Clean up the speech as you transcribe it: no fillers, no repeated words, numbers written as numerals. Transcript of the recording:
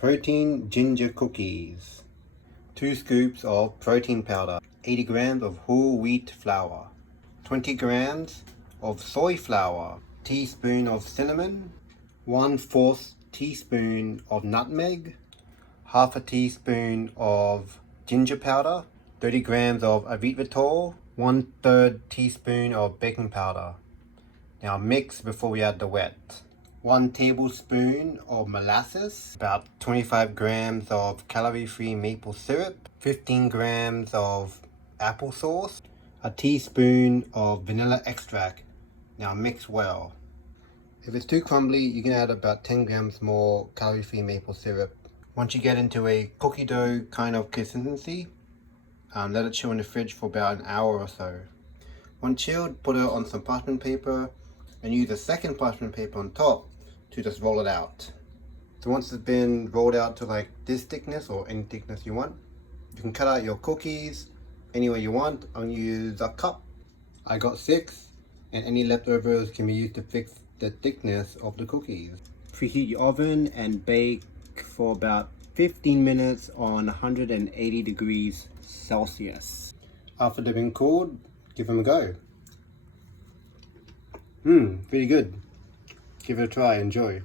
Protein ginger cookies. 2 scoops of protein powder. 80 grams of whole wheat flour. 20 grams of soy flour. Teaspoon of cinnamon. 1/4 teaspoon of nutmeg. Half a teaspoon of ginger powder. 30 grams of erythritol. 1/3 teaspoon of baking powder. Now mix before we add the wet. 1 tablespoon of molasses, about 25 grams of calorie-free maple syrup, 15 grams of applesauce, a teaspoon of vanilla extract. Now mix well. If it's too crumbly, you can add about 10 grams more calorie-free maple syrup. Once you get into a cookie dough kind of consistency, let it chill in the fridge for about an hour or so. When chilled, put it on some parchment paper and use a second parchment paper on top to just roll it out. So once it's been rolled out to like this thickness or any thickness you want, you can cut out your cookies any way you want. I'm going to use a cup. I got 6, and any leftovers can be used to fix the thickness of the cookies. Preheat your oven and bake for about 15 minutes on 180 degrees Celsius. After they've been cooled, give them a go. Really good. Give it a try, enjoy.